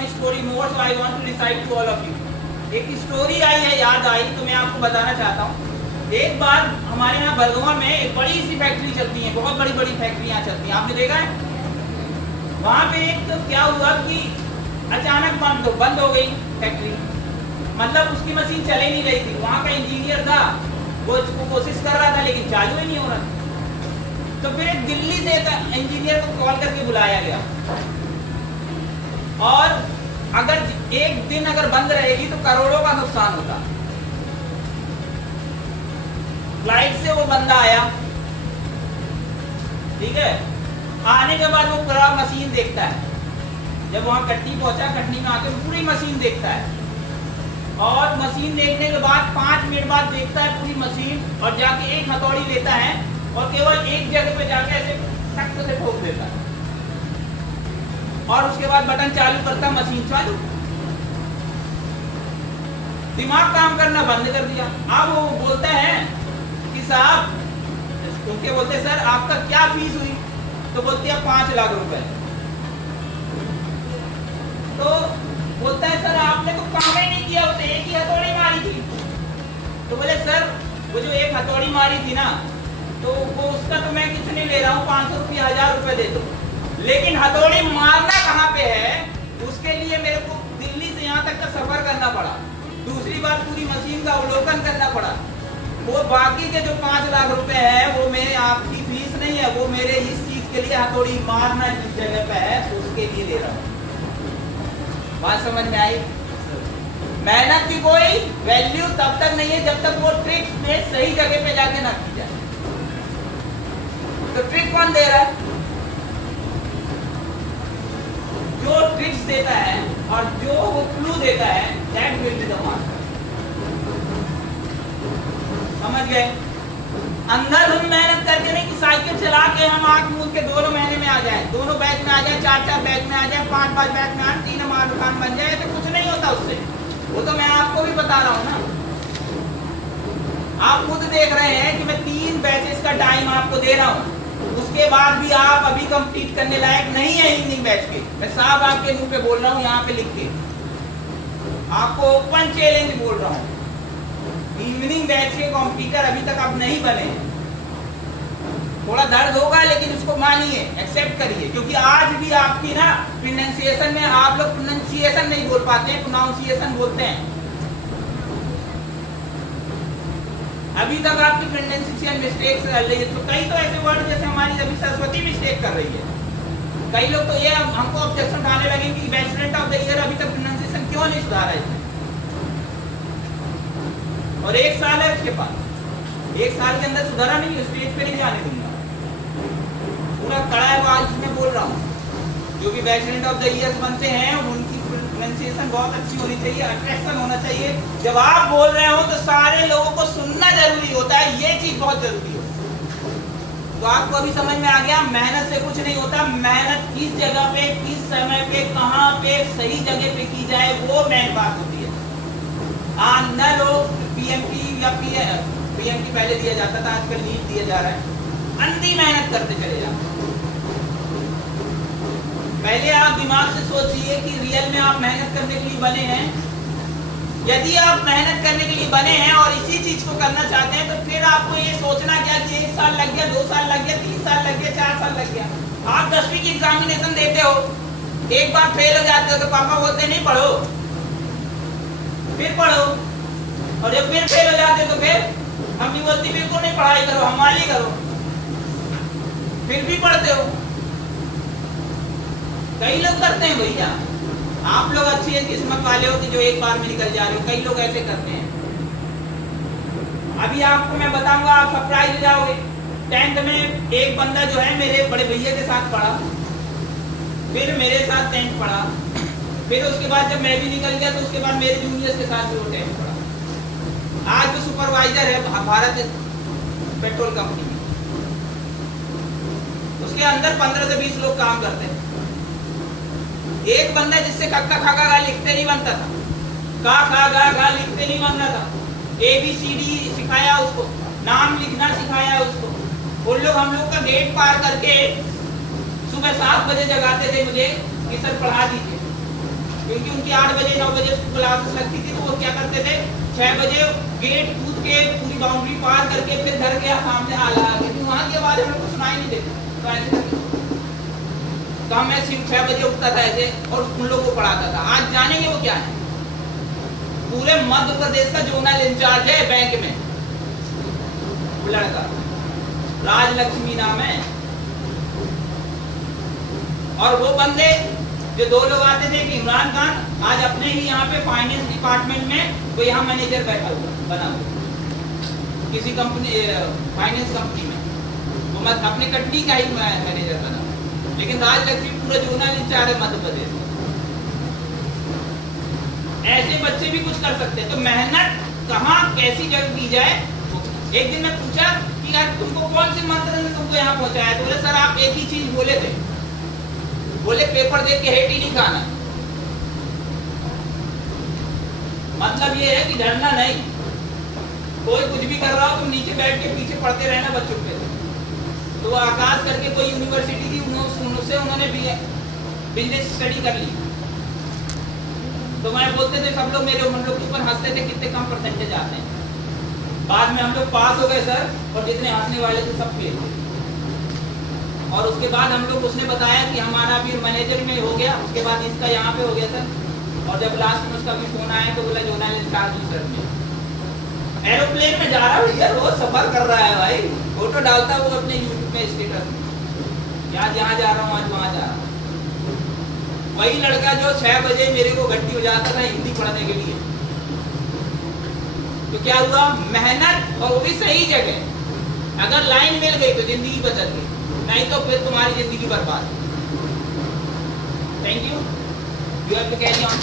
One story more, so I want to recite to all of you. एक story आई है, याद आई तो मैं आपको बताना चाहता हूँ। एक बार हमारे यहाँ बरगवा में एक बड़ी सी फैक्ट्री चलती है, बहुत बड़ी बड़ी फैक्ट्रियाँ चलती हैं, आपने देखा है। वहाँ पे एक क्या हुआ कि अचानक बंद हो गई फैक्ट्री, मतलब उसकी मशीन चले नहीं रही थी। वहाँ का इंजीनियर था, वो इसको कोशिश कर रहा था लेकिन चालू ही नहीं हो रहा था। तो फिर एक दिल्ली से एक इंजीनियर को कॉल करके बुलाया गया, और अगर एक दिन अगर बंद रहेगी तो करोड़ों का नुकसान होता। फ्लाइट से वो बंदा आया, ठीक है। आने के बाद वो पूरा मशीन देखता है। जब वहां कटनी पहुंचा, कटनी में आके पूरी मशीन देखता है, और मशीन देखने के बाद 5 मिनट बाद देखता है पूरी मशीन, और जाके एक हथौड़ी लेता है और केवल एक जगह पे जाके ऐसे टक से ठोक देता है, और उसके बाद बटन चालू करता, मशीन चालू। दिमाग काम करना बंद कर दिया। अब वो बोलता है कि साहब, उनके बोलते सर आपका क्या फीस हुई? तो बोलती है 5 लाख रुपए। तो बोलता है सर आपने तो काम ही नहीं किया, उसे एक ही हथौड़ी मारी थी। तो बोले सर वो जो एक हथौड़ी मारी थी ना, तो वो उसका तो मैं कुछ नहीं ले रहा हूँ, 500 रुपये 1000 रुपये दे दो, लेकिन हथौड़ी मारना कहाँ पे है उसके लिए मेरे को दिल्ली से यहाँ तक का सफर करना पड़ा, दूसरी बार पूरी मशीन का अवलोकन करना पड़ा। वो बाकी के जो 5 लाख रुपए है वो मेरे आपकी फीस नहीं है, वो मेरे इस चीज के लिए हथौड़ी मारना जिस जगह पे है उसके लिए ले रहा हूँ। बात समझ में आई? मेहनत की कोई वैल्यू तब तक नहीं है जब तक वो ट्रिक्स में सही जगह पे जाके ना की जाए। तो ट्रिक कौन दे रहा है? जो ट्रिक्स देता है और जो वो क्लू देता है, that will be the master. समझ गए? अंधाधुंध मेहनत करके नहीं कि साइकिल चला के हम आंख मूंद के दोनों महीने में आ जाए, दोनों बैच में आ जाए, 4-4 बैच में आ जाए, 5-5 बैच में आ जाए, 3 हमारा दुकान बन जाए, तो कुछ नहीं होता उससे। वो तो मैं आपको भी बता रहा हूँ ना, आप खुद देख रहे हैं कि मैं 3 बैचेस का टाइम आपको दे रहा हूँ, उसके बाद भी आप अभी कंप्लीट करने लायक नहीं है इवनिंग बैच के। मैं साफ आपके मुंह पे बोल रहा हूँ, यहाँ पे लिख के आपको ओपन चैलेंज बोल रहा हूँ, इवनिंग बैच के कॉम्पिटिटर अभी तक आप नहीं बने। थोड़ा दर्द होगा लेकिन उसको मानिए, एक्सेप्ट करिए, क्योंकि आज भी आपकी ना प्रोनाउंसिएशन में आप लोग प्रोनाउंसिएशन नहीं बोल पाते हैं, प्रोनाउंसिएशन बोलते हैं। अभी तक आपकी प्रोनाउंसिएशन मिस्टेक्स चल रही है। तो कई तो ऐसे वर्ड जैसे हमारी अभी सरस्वती मिस्टेक कर रही है, कई लोग तो ये हमको ऑब्जेक्शन उठाने लगे कि स्टूडेंट ऑफ द ईयर अभी तक प्रोनाउंसिएशन क्यों नहीं सुधारा है। और 1 साल है उसके पास, 1 साल के अंदर सुधारा नहीं, स्टेज पे नहीं जाने दूंगा। पूरा कड़ा है, आज मैं बोल रहा हूँ। जो भी बैचलर ऑफ द ईयर बनते हैं उनकी प्रोनाउंसिएशन बहुत अच्छी होनी चाहिए, अट्रैक्शन होना चाहिए। जब आप बोल रहे हो तो सारे लोगों को सुनना जरूरी होता है, ये चीज बहुत जरूरी है। तो आपको अभी समझ में आ गया, मेहनत से कुछ नहीं होता, मेहनत किस जगह पे, किस समय पे, कहाँ पे, सही जगह पे की जाए, वो मेन बात होती है। न लोग पीएमटी या पीएमटी पहले दिया जाता था, आजकल नीट दिया जा रहा है, अंधी मेहनत करते चले जाते। पहले आप दिमाग से सोचिए कि रियल में आप मेहनत करने के लिए बने हैं। यदि आप मेहनत करने के लिए बने हैं और इसी चीज को करना चाहते हैं, तो फिर आपको ये सोचना क्या कि 1 साल लग गया, 2 साल लग गया, 3 साल लग गया, 4 साल लग गया। आप 10वीं की एग्जामिनेशन देते हो, एक बार फेल हो जाते हो तो पापा बोलते नहीं पढ़ो, फिर पढ़ो, और जब फिर फेल हो जाते तो फिर मम्मी बोलती बिल्कुल नहीं पढ़ाई करो, हमारी करो, फिर भी पढ़ते हो। कई लोग करते हैं भैया, आप लोग अच्छी है किस्मत वाले हो कि जो एक बार में निकल जा रहे हो, कई लोग ऐसे करते हैं। अभी आपको मैं बताऊंगा, आप सरप्राइज हो जाओगे। 10th में एक बंदा जो है मेरे बड़े भैया के साथ पढ़ा, फिर मेरे साथ 10th पढ़ा, फिर उसके बाद जब मैं भी निकल गया तो उसके बाद मेरे जूनियर्स के साथ भी वो 10th पढ़ा। आज वो सुपरवाइजर है भारत पेट्रोल कंपनी में, उसके अंदर 15 से 20 लोग काम करते हैं। एक बंदा जिससे कक्का खाका गा लिखते नहीं बनता था, का खा गा लिखते नहीं बनता था, ABCD सिखाया उसको, नाम लिखना सिखाया उसको। वो लोग हम लोग का गेट पार करके सुबह 7 बजे जगाते थे मुझे कि सर पढ़ा दीजिए। क्योंकि उनकी 8 बजे 9 बजे क्लासेस लगती थी, तो वो क्या करते थे 6 बजे गेट कूद के पूरी बाउंड्री पार करके फिर घर के सामने आ लगा, क्योंकि वहाँ की आवाज हम लोग को सुनाई नहीं देती। तो ऐसे तो मैं सिर्फ 6 बजे उठता था ऐसे और उन लोगों को पढ़ाता था। आज जानेंगे वो क्या है? पूरे मध्य प्रदेश का जोनल इंचार्ज है बैंक में, लड़का राजलक्ष्मी नाम है। और वो बंदे जो 2 लोग आते थे कि इमरान खान आज अपने ही यहाँ पे फाइनेंस डिपार्टमेंट में वो यहाँ मैनेजर बैठा हुआ बना हुआ किसी कंपनी फाइनेंस कंपनी में, वो मत अपने कटनी का ही मैनेजर बना, लेकिन राजलक्ष्मी पूरा जोनल इंचार्ज है मध्य प्रदेश। ऐसे बच्चे भी कुछ कर सकते हैं। तो मेहनत कहाँ कैसी जगह की जाए। एक दिन मैं पूछा कि यार तुमको कौन से मंत्र ने तुमको यहाँ पहुंचाया? तो बोले सर आप एक ही चीज बोले थे, बोले पेपर देख के हेट ही नहीं खाना। मतलब ये है कि डरना नहीं, कोई कुछ भी कर रहा हो तुम नीचे बैठ के पीछे पढ़ते रहना बच्चों के। तो आकाश करके कोई यूनिवर्सिटी थी, उनसे उन्होंने बिजनेस स्टडी कर ली। तो मैं बोलते थे सब लोग मेरे हम लोग के ऊपर हंसते थे कितने कम परसेंटेज आते हैं। बाद में हम लोग पास हो गए सर, और जितने हंसने वाले थे सब फेल। और उसके बाद हम लोग उसने बताया कि हमारा भी मैनेजर में हो गया, उसके बाद इसका यहाँ पे हो गया सर। और जब लास्ट में उसका भी फोन आया तो बोला जोनल इंचार्ज सर में एरोप्लेन में जा रहा हूँ यार, रोज सफर कर रहा है भाई, फोटो डालता है वो अपने यूट्यूब में स्टेटस में, आज यहाँ जा रहा हूँ आज वहाँ जा रहा हूँ। वही लड़का जो 6 बजे मेरे को घंटी हो जाता था हिंदी पढ़ने के लिए। तो क्या हुआ? मेहनत, और वो भी सही जगह। अगर लाइन मिल गई तो जिंदगी बदल गई, नहीं तो फिर तुम्हारी जिंदगी बर्बाद। Thank you. You have to carry on.